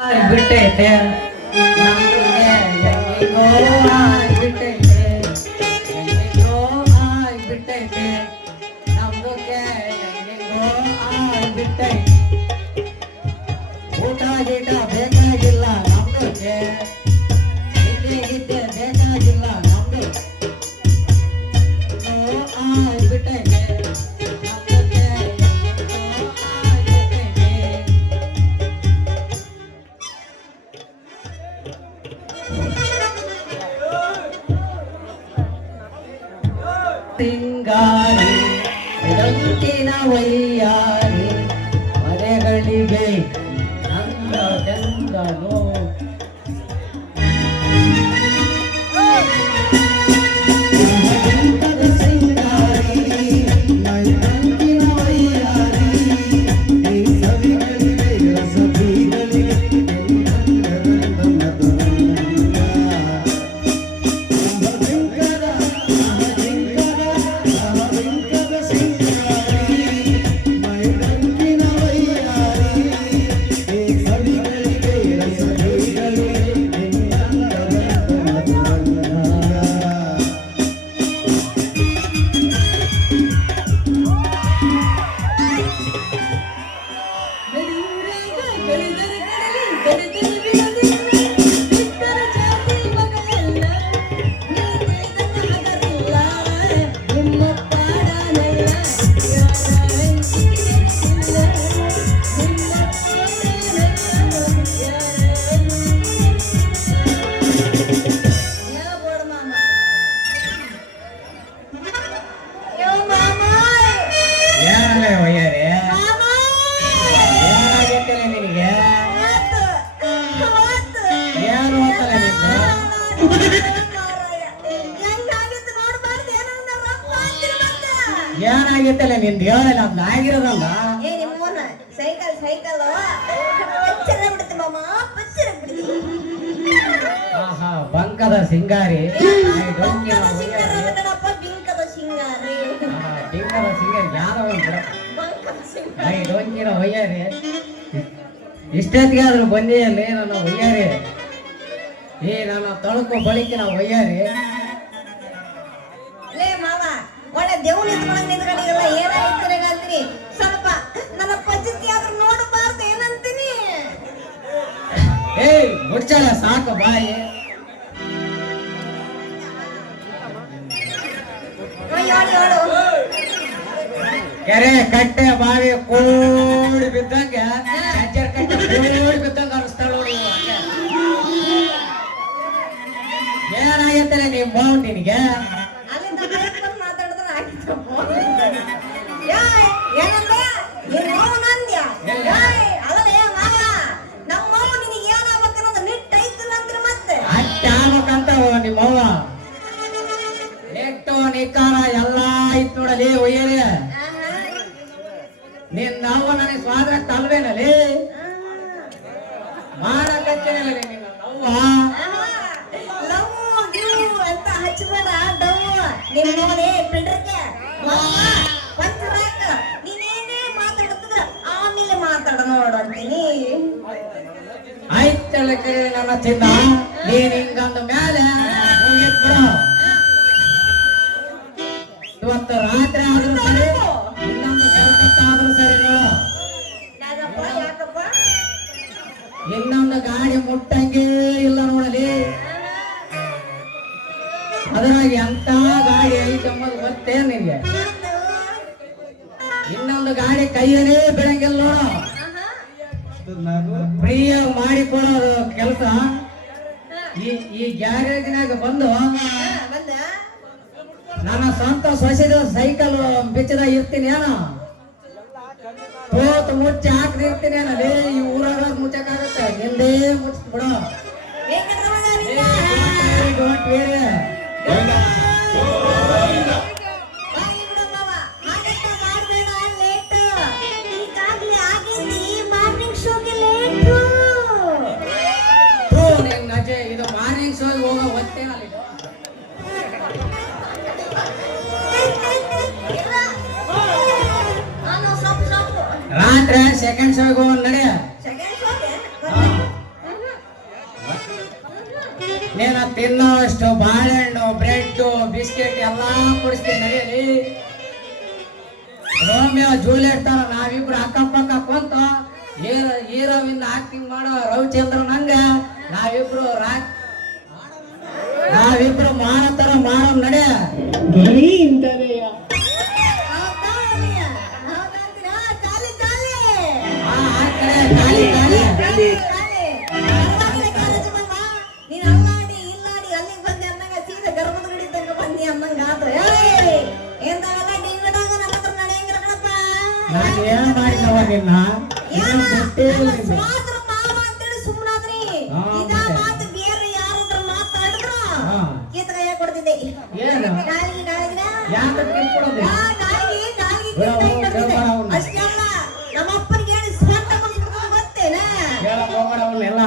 ಬಿಟ್ಟೈತೆ ನಮ್ಗೆ ಹೆಂಗೆಂಗೋ ಬಿಟ್ಟೈತೆ ಹೆಂಗೆಂಗೋ ಬಿಟ್ಟೈತೆ ನಮ್ಗೆ ಹೆಂಗೆಂಗೋ ಬಿಟ್ಟೈತೆ ಊಟ ಗೀಟ ಬೇಕಾಗಿಲ್ಲ ನಮ್ಗೆ ಗಿದ್ದೆ ಬೇಕಾಗಿಲ್ಲ ನಮ್ಗೆ ಬಿಟ್ಟೈತೆ ಸಿಂಗಾರಿ ಬೆಳಕಿನ ವೈಯಾರಿ ಮನೆಗಳಿಗೆ ಅಂದ ಚಂದನು ಏನಾಗಿತ್ತಲ್ಲ ನಿಂದ ಹೇಳಲ್ಲ ಅದ್ ಆಗಿರೋದಲ್ಲ ಸೈಕಲ್ ಸೈಕಲ್ ಆಹಾ ಬಂಕದ ಸಿಂಗಾರಿ ಬಿಂಕದ ಸಿಂಗಾರಿ ಬಿಂಕದ ಸಿಂಗಾರಿ ಯಾರೋ ಐ ಡೊಂಕಿನ ಒಯ್ಯಾರಿ ಇಷ್ಟೊತ್ತಿಗೆ ಆದ್ರೂ ಬಂದಿಯಲ್ಲಿ ನನ್ನ ಒಯ್ಯಾರಿ ನನ್ನ ತಳಕೋ ಬಳಿಕಿನ ಒಯ್ಯಾರಿ ಒಳ್ಳೆ ದೇವ್ ನಿಂತ್ಕೊಂಡಿಲ್ಲ ಏನಾಯ್ತು ಸ್ವಲ್ಪ ನನ್ನ ಪದ್ಧತಿ ಆದ್ರೂ ನೋಡಬಾರ್ದು ಏನಂತೀನಿ ಮುಡ್ಚಾಳ ಸಾಕು ಬಾಯಿ ಕೆರೆ ಕಟ್ಟೆ ಬಾವಿ ಕೋಡಿ ಬಿದ್ದಂಗ ಕಟ್ಟೆ ಕೋಡಿ ಬಿದ್ದಂಗ ಅನಿಸ್ತಾಳ ನೋಡಿ ಏನಾಗೈತೆ ನಿಮ್ಮ ಮೌನ್ ನಿನಗೆ ನಿಮ್ಮವ್ವ ನೆಟ್ಟು ನಿಕಾರ ಎಲ್ಲ ಐತ್ ನೋಡಲಿ ಒಯ್ಯಲಿ ನಿನ್ನವ್ವ ನನಗೆ ಸ್ವಾದ ತಲ್ವೇನಲ್ಲಿ ಮಾಡಕಚ್ಚೇನಲ್ಲ ನಿನ್ನ ಅವ್ವ ಅಂತ ಹಚ್ಚಬೇಡ ನಿಮ್ಮವನೇ ಪಿಂಡ್ರಕ್ಕೆ ನೀನೇನೇ ಮಾತಾಡುತ್ತಿದ್ರ ಆಮೇಲೆ ಮಾತಾಡ ನೋಡಂತೀನಿ ಆಯ್ತಳ ಕರೆ ನನ್ನ ಚಿನ್ನ ನೀನ್ ಹಿಂಗಂದ ಮೇಲೆ ಇವತ್ತು ರಾತ್ರಿ ಆದ್ರೂ ಸರಿ ಇನ್ನೊಂದು ಆದ್ರೂ ಸರಿ ನೋಡು ಇನ್ನೊಂದು ಗಾಡಿ ಮುಟ್ಟಂಗೆ ಇಲ್ಲ ನೋಡಲಿ ಅದ್ರಾಗ ಎಂತ ಗಾಡಿ ಐತೆ ಎಂಬುದು ಗೊತ್ತೇ ನಿನ್ಗೆ ಇನ್ನೊಂದು ಗಾಡಿ ಕೈಯಲ್ಲೇ ಬಿಡಂಗಿಲ್ಲ ನೋಡು ಫ್ರೀಯ ಮಾಡಿಕೊಡೋದು ಕೆಲಸ ಈ ಗ್ಯಾರೇಜ್ನಾಗ ಬಂದು ನನ್ನ ಸ್ವಂತ ಸೊಸೆದ ಸೈಕಲ್ ಬಿಚ್ಚದ ಇರ್ತೀನಿ ಏನೋ ತೋತ್ ಮುಚ್ಚಿ ಹಾಕದಿರ್ತೀನಿ ಏನಲ್ಲಿ ಈ ಊರಾಗ ಮುಚ್ಚಕ್ಕಾಗತ್ತೆ ಹಿಂದೆ ಮುಚ್ಚ ಬಿಡು ಇದು ಮಾರ್ನಿಂಗ್ ಶೋ ಹೋಗೋ ಹೊತ್ತೇನಲ್ಲಿ ರಾತ್ರಿ ಸೆಕೆಂಡ್ ಶೋಗೆ ಹೋಗೋಣ ನಡೆ. ನೀನು ತಿನ್ನೋಷ್ಟು ಬಾಳೆಹಣ್ಣು ಬ್ರೆಡ್ ಬಿಸ್ಕೆಟ್ ಎಲ್ಲ ಕೊಡಿಸ್ತೀನಿ ನಡೀಲಿ. ರೋಮಿಯೋ ಜೂಲಿಯಟ್ ತರ ನಾವಿಬ್ರು ಅಕ್ಕಪಕ್ಕ ಕುಂತ ಹೀರೋವಿಂದ ಆಕ್ಟಿಂಗ್ ಮಾಡೋ ರವಿಚಂದ್ರನ್ ಹಂಗ ನಾವಿಬ್ರು ಮಾಡೋ ತರ ಮಾಡೋ ನಡೆ. ನಾನು ಏನ್ ಮಾಡಿದವ ನಿನ್ನ ನಮ್ಮಪ್ಪನಿಗೆ ಹೇಳಿ ಸ್ವಂತ ಗೊತ್ತೇನ ಅವನ್ನೆಲ್ಲ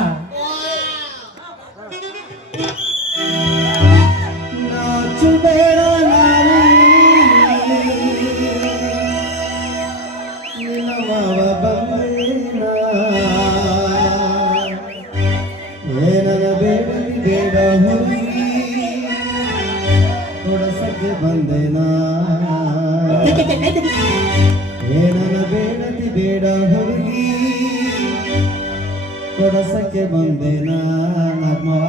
ಬಂದೇನಾ ಏನನ ಬೇಡತಿ ಬೇಡ ಹುಡುಗಿ ಕೊಡಸಕ್ಕೆ ಬಂದೇನಾ ನಮ್ಮವ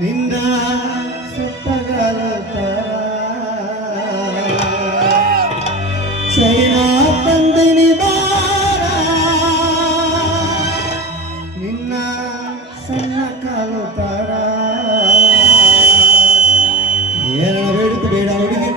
ನಿನ್ನ ಸುತ್ತಗಲ ಚೈನಾ ತಂದಿನಿ ಬಾರ ನಿನ್ನ ಸಣ್ಣ ಕಾಲು ತಾರ ಏನ ಬೇಡಿತು ಬೇಡ ಹುಡುಗಿ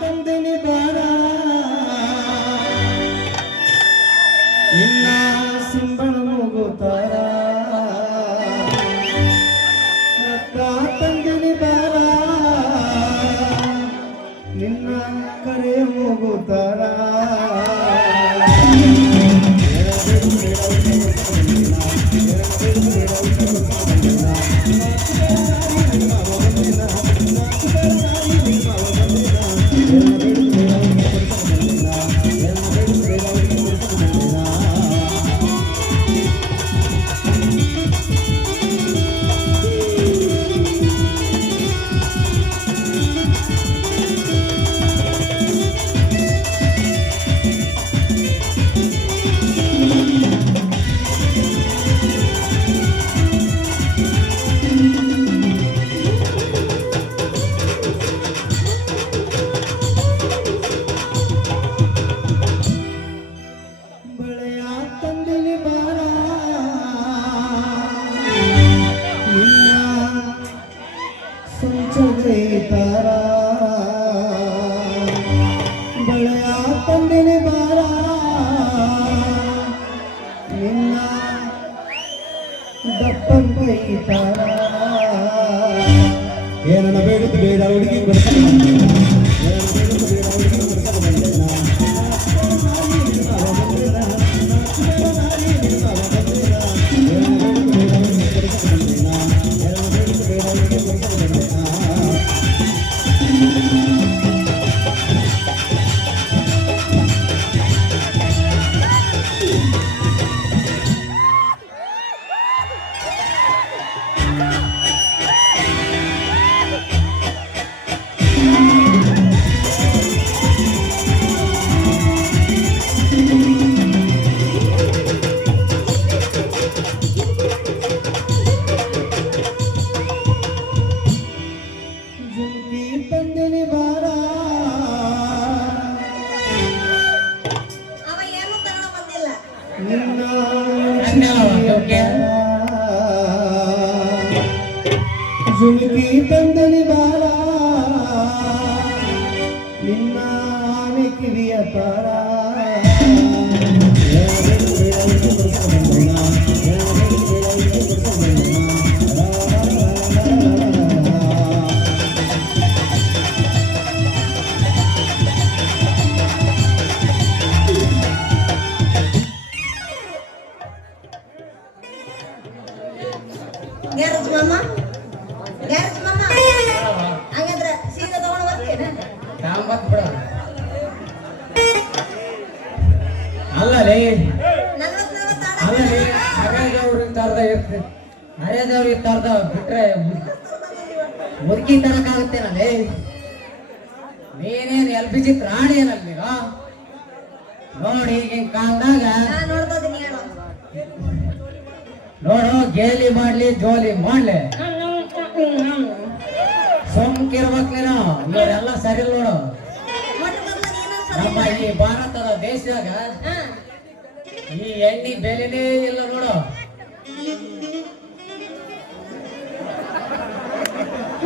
ತಂದಿನಿ ಬಾರ ನಿನ್ನ ಸಿಂಬಳ ಮುಗುತ್ತಾರ ತಂದಿನಿ ಬಾರ ನಿನ್ನ ಕರೆ ಮುಗುತ್ತಾರ ಏನನ ಬೇಡಿದ್ದು ಬೇಡ ಹುಡುಗಿ ಕೊಡ್ಸಕ್ಕೆ ಬಂದೇನ ಏನನ ಬೇಡಿದ್ದು ಬೇಡ ಹುಡುಗಿ ಕೊಡ್ಸಕ್ಕೆ ಬಂದೇನ ಜುಂಕಿ ತಂದಿನಿ ಬಾರ ಅವ ಏನು ತಗೊಂಡು ಬಂದಿಲ್ಲ. ನಿನ್ನ ಜುಂಕಿ ತಂದಿನಿ ಬಾರ ನಿನ್ನ ಆನೆ ಕಿವಿಯ ತಾರ ಗ್ಯಾರೇಜ್ ಮಾಮ, ಗ್ಯಾರೇಜ್ ಮಾಮ. ಹಂಗಂದ್ರ ಸೀದಾ ತಗೊಂಡು ಬರ್ತೇನೆ. ಕಾಂಬತ್ ಬಿಡ ಅಲ್ಲಲೇ ಅಲ್ಲಲೇ ಹರಿಯದವ್ರಿಗೆ ತರ್ದ ಇರ್ತದೆ ಹರಿಯದವ್ರಿಗೆ ತರ್ದ ಬಿಟ್ರೆ ಮುದುಕಿ ತರಕಾಗುತ್ತೇನಲ್ಲಿ ನೀನೇನು LPG ಪ್ರಾಣಿ ಏನಲ್ಲ ನೀನು ನೋಡಿ ಈಗಿನ ಕಾಲದಾಗ ನಾನು ನೋಡ್ತಾ ಇದೀನಿ ಹೇಳು. ನೋಡು ಗೇಲಿ ಮಾಡ್ಲಿ ಜೋಲಿ ಮಾಡ್ಲಿ ಸೋಮ್ಕಿರ್ಬೇಕು ನೀನು ಇವರೆಲ್ಲ ಸರಿ ನೋಡು ಮೊಟ್ಟ ಮೊದಲು ನೀನು ಸರಿ ನಮ್ಮ ಈ ಭಾರತದ ದೇಶದಾಗ ಹಾ. ಈ ಎಣ್ಣೆ ಬೆಲೆನೇ ಇಲ್ಲ ನೋಡು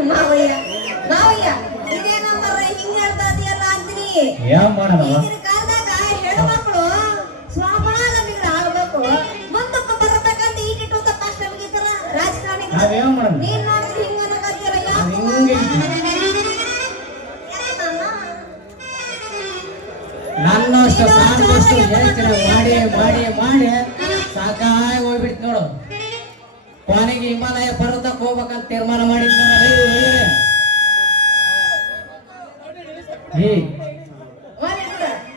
ಮಾವಯ್ಯ, ಮಾವಯ್ಯ, ಇದೇನಂದ್ರೆ ಹಿಂಗ್ ಹೇಳ್ತಾ ಇದೀಯಲ್ಲ ಅಂತೀನಿ. ಏನ್ ಮಾಡೋಣ ಈಗಿನ ಕಾಲದಾಗ ಹೆಣ್ಮಕ್ಳು ಸ್ವಾವಲಂಬಿಗಳಾಗ್ಬೇಕು. ಮುಂದಕ್ಕೆ ಬರಬೇಕಂತ ಈಗಿಟ್ಟು ಕಷ್ಟ ಮುಗಿತಾರ ರಾಜಕಾರಣಿಗಳು. ನಾವೇನ್ ಮಾಡೋಣ ನೀನ್ ನೋಡಿದ್ರೆ ಹಿಂಗ ಅನ್ನಕತ್ತೀರ ಯಾಕೆ? ಹಿಂಗೆ ನನ್ನಷ್ಟು ಸಾಕಷ್ಟು ಯೋಚನೆ ಮಾಡಿ ಮಾಡಿ ಮಾಡಿ ಸಾಕಾಗಿ ಹೋಗ್ಬಿಡ್ತು ನೋಡು ಕೊನೆಗೆ ಹಿಮಾಲಯ ಪರ್ವತಕ್ಕೆ ಹೋಗ್ಬೇಕಂತ ತೀರ್ಮಾನ ಮಾಡಿದ್ ಈ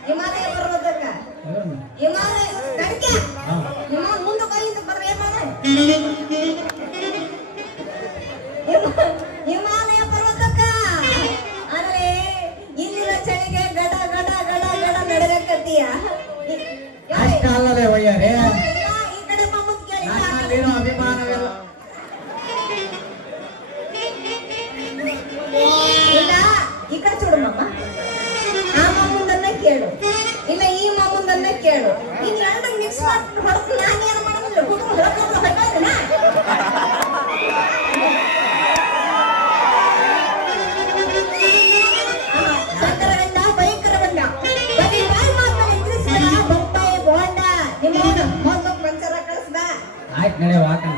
ಹಿಮಾಲಯ ಪರ್ವತಕ್ಕ ಹಿಮಾಲಯ ಕಡಿಕೆ ಮುಂದೆ ಕೈಯಿಂದ ಬರ್ರಿ ಏನ್ ಮಾಡ ಹಿಮಾಲಯ ಪರ್ವತಕ್ಕ ಅಂದ್ರೆ ಇಲ್ಲಿರೋ ಚಳಿಗೆ ಗಡ ಗಡ ಗಡ ಗಡ ನಡೆಯಕತ್ತೀಯ. ಅಷ್ಟ ಅಲ್ಲದೆ ಒಯ್ಯಾರೆ ಈ ಕಡೆ ಮುಂದ್ ಕೇಳಿ ನನ್ನಲ್ಲಿರೋ ಅಭಿಮಾನವೆಲ್ಲ ಇಲ್ಲ ಈ ಕಡೆ చూడు ಮಮ್ಮ. ಆ ಮಮ್ಮಂದನ್ನ ಕೇಳು ಇಲ್ಲ ಈ ಮಮ್ಮಂದನ್ನ ಕೇಳು. ನೀನ್ ಎರಡು ಮಿಕ್ಸ್ ಮಾಡಿ ಹೊರತು ನಾನು ಏನು ಮಾಡೋದಿಲ್ಲ. ಹುಡುಗ ಹೊರಕೊಂಡು ಹೊರಟೋದನ ಸಂಕರಗಂಡ ಭಯಂಕರಗಂಡ ಬರೀ ಬಾಯಿ ಮಾತನ್ನ ಎದುರಿಸಿದ ಬೊಂಬಾಯಿ ಬೋಂಡ ನಿಮ್ಮ ಮೊದಲು ಪಂಚರ ಕಳಿಸ್ದ. ಆಯ್ತು ನಡೆಯುವ ಹಾಕೋಣ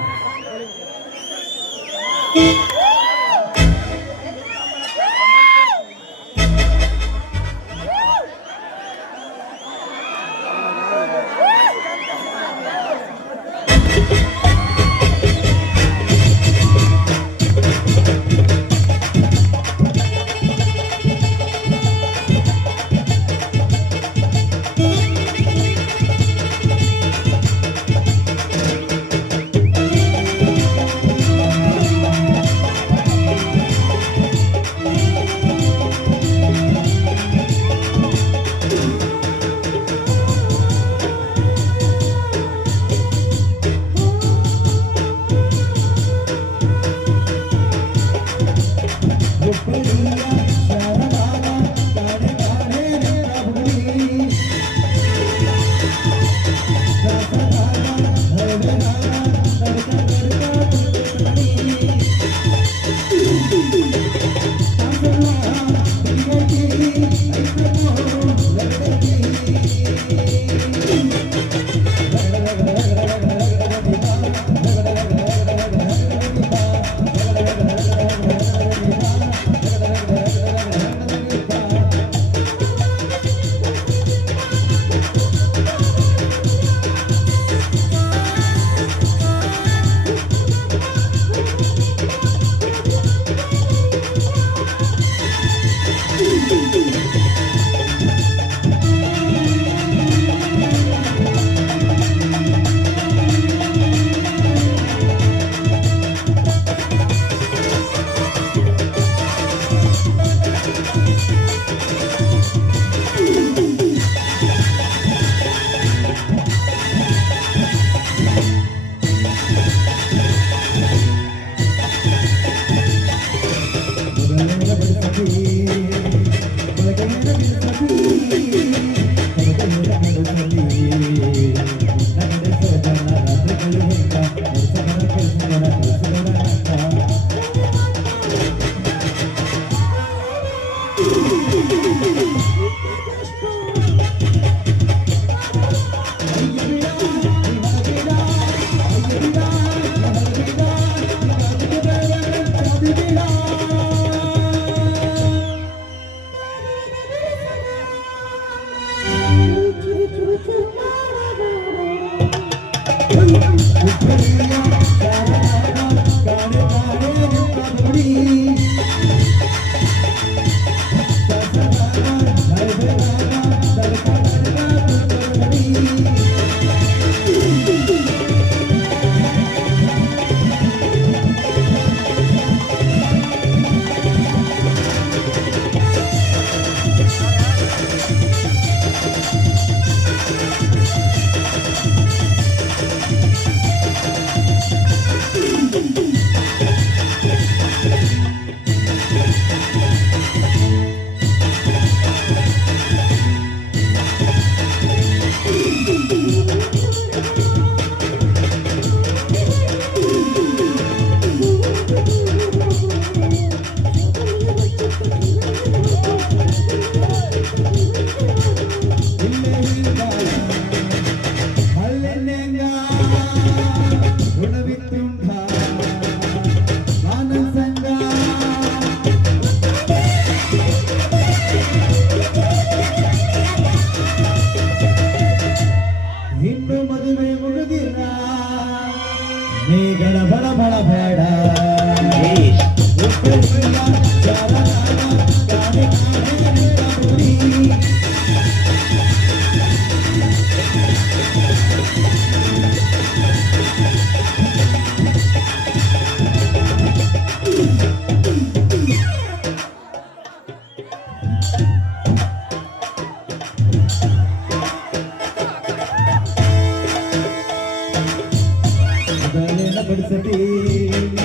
ಇನ್ನು ಮದುವೆ ಮುಗಿದಿಲ್ಲ ನೀ ಗಡಬಡ ಬಡ ಬೇಡ ಬಡಿಸತಿ